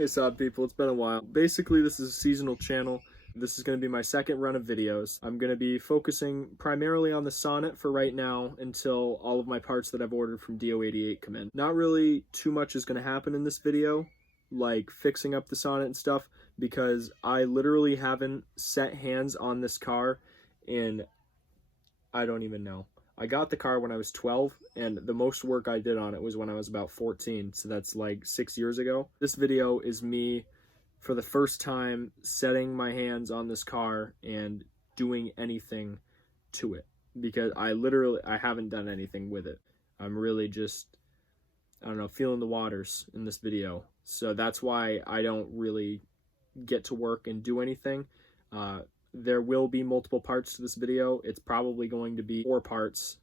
Hey Saab people, it's been a while. Basically, this is a seasonal channel. This is going to be my second run of videos. I'm going to be focusing primarily on the Sonnet for right now until all of my parts that I've ordered from DO88 come in. Not really too much is going to happen in this video, like fixing up the Sonnet and stuff, because I literally haven't set hands on this car in, I don't even know. I got the car when I was 12, and the most work I did on it was when I was about 14, so that's like 6 years ago. This video is me, for the first time, setting my hands on this car and doing anything to it, because I haven't done anything with it. I'm really just, I don't know, feeling the waters in this video. So that's why I don't really get to work and do anything. There will be multiple parts to this video. It's probably going to be 4 parts.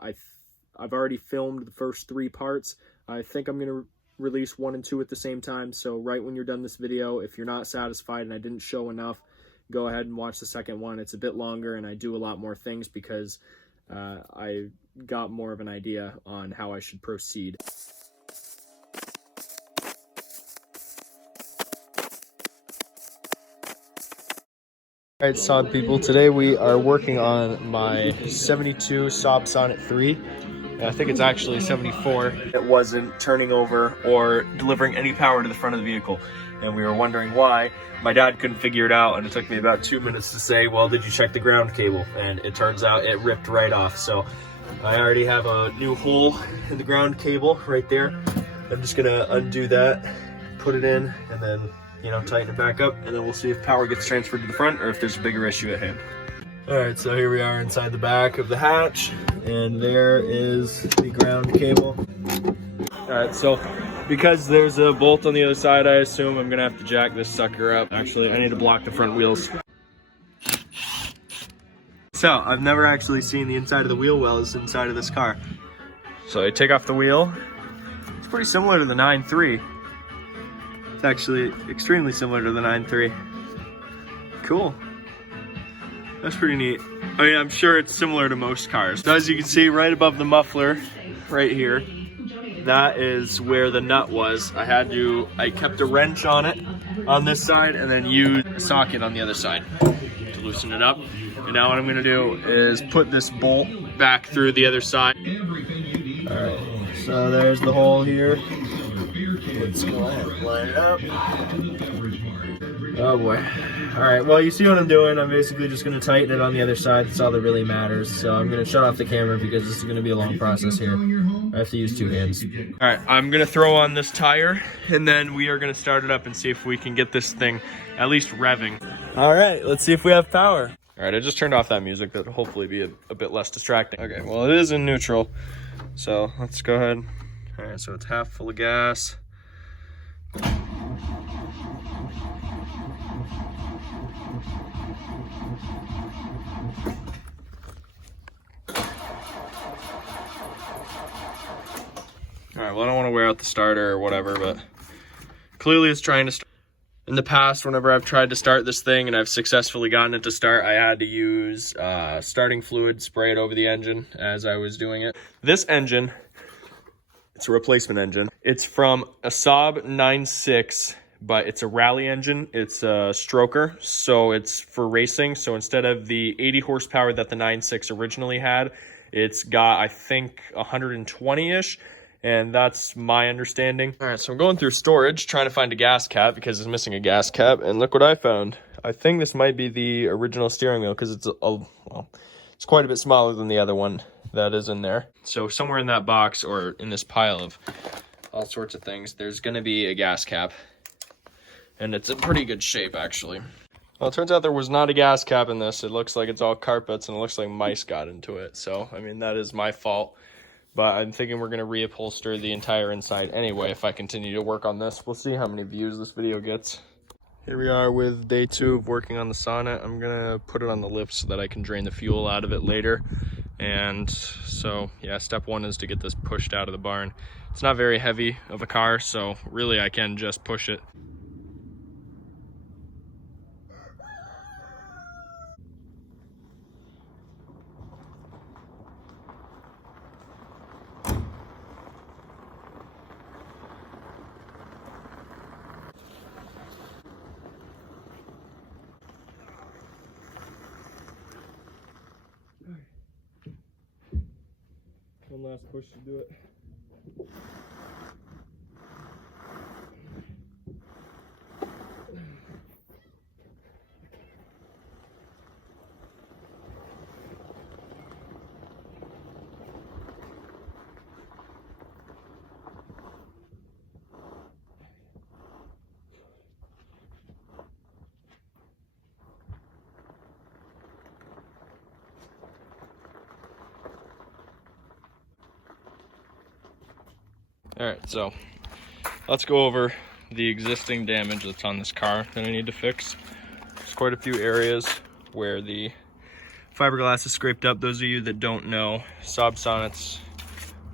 I've already filmed the first 3 parts. I think I'm going to release 1 and 2 at the same time. So right when you're done this video, if you're not satisfied and I didn't show enough, go ahead and watch the second one. It's a bit longer and I do a lot more things because I got more of an idea on how I should proceed. Alright, Saab people, today we are working on my 72 Saab Sonnet 3. I think it's actually 74. It wasn't turning over or delivering any power to the front of the vehicle, and we were wondering why. My dad couldn't figure it out, and it took me about 2 minutes to say, well, did you check the ground cable? And it turns out it ripped right off. So I already have a new hole in the ground cable right there. I'm just gonna undo that, put it in, and then tighten it back up, and then we'll see if power gets transferred to the front or if there's a bigger issue at hand. Alright, so here we are inside the back of the hatch, and there is the ground cable. Alright, so because there's a bolt on the other side, I assume I'm gonna have to jack this sucker up. Actually, I need to block the front wheels. So, I've never actually seen the inside of the wheel wells inside of this car. So I take off the wheel. It's pretty similar to the 9.3. It's actually extremely similar to the 9.3. Cool. That's pretty neat. I mean, I'm sure it's similar to most cars. So as you can see, right above the muffler, right here, that is where the nut was. I kept a wrench on it on this side and then used a socket on the other side to loosen it up. And now what I'm gonna do is put this bolt back through the other side. All right, so there's the hole here. Let's go ahead and line it up. Oh boy. Alright, well, you see what I'm doing. I'm basically just going to tighten it on the other side. That's all that really matters. So I'm going to shut off the camera because this is going to be a long process here. I have to use 2 hands. Alright, I'm going to throw on this tire, and then we are going to start it up and see if we can get this thing at least revving. Alright, let's see if we have power. Alright, I just turned off that music. That'll hopefully be a bit less distracting. Okay, well, it is in neutral. So let's go ahead. Alright, so it's half full of gas. Alright, well, I don't want to wear out the starter or whatever, but clearly it's trying to start. In the past, whenever I've tried to start this thing and I've successfully gotten it to start, I had to use starting fluid, spray it over the engine as I was doing it. This engine, it's a replacement engine. It's from a Saab 9.6, but it's a rally engine. It's a stroker, so it's for racing. So instead of the 80 horsepower that the 9.6 originally had, it's got, I think, 120-ish. And that's my understanding. All right, so I'm going through storage, trying to find a gas cap because it's missing a gas cap. And look what I found. I think this might be the original steering wheel because it's it's quite a bit smaller than the other one that is in there. So somewhere in that box or in this pile of all sorts of things, there's going to be a gas cap. And it's in pretty good shape, actually. Well, it turns out there was not a gas cap in this. It looks like it's all carpets and it looks like mice got into it. So, I mean, that is my fault. But I'm thinking we're going to reupholster the entire inside anyway if I continue to work on this. We'll see how many views this video gets. Here we are with day 2 of working on the Sonnet. I'm going to put it on the lift so that I can drain the fuel out of it later. And so, yeah, step 1 is to get this pushed out of the barn. It's not very heavy of a car, so really I can just push it. One last push to do it. Alright, so let's go over the existing damage that's on this car that I need to fix. There's quite a few areas where the fiberglass is scraped up. Those of you that don't know, Saab Sonnets,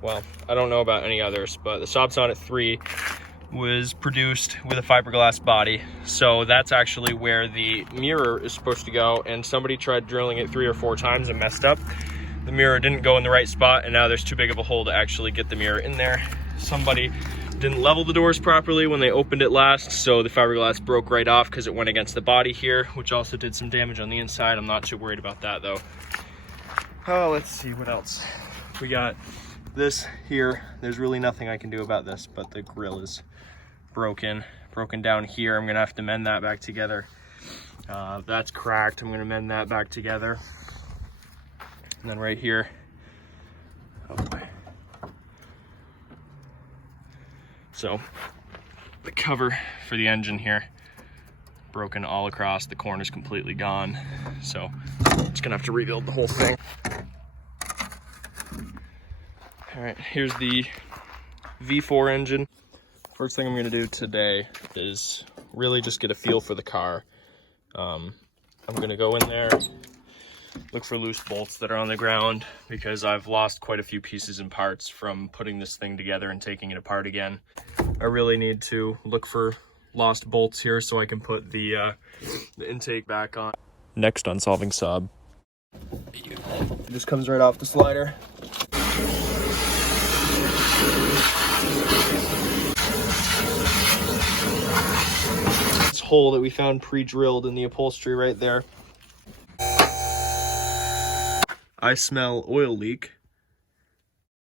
well, I don't know about any others, but the Saab Sonnet 3 was produced with a fiberglass body. So that's actually where the mirror is supposed to go, and somebody tried drilling it 3 or 4 times and messed up. The mirror didn't go in the right spot, and now there's too big of a hole to actually get the mirror in there. Somebody didn't level the doors properly when they opened it last, so the fiberglass broke right off because it went against the body here, which also did some damage on the inside. I'm not too worried about that though. Oh, let's see what else. We got this here. There's really nothing I can do about this, but the grill is broken down here. I'm gonna have to mend that back together. That's cracked. I'm gonna mend that back together. And then right here, oh boy. So the cover for the engine here, broken all across. The corner's completely gone. So it's gonna have to rebuild the whole thing. All right, here's the V4 engine. First thing I'm gonna do today is really just get a feel for the car. I'm gonna go in there, look for loose bolts that are on the ground, because I've lost quite a few pieces and parts from putting this thing together and taking it apart again. I really need to look for lost bolts here so I can put the intake back on. Next on Solving Saab. It just comes right off the slider. This hole that we found pre-drilled in the upholstery right there. I smell oil leak,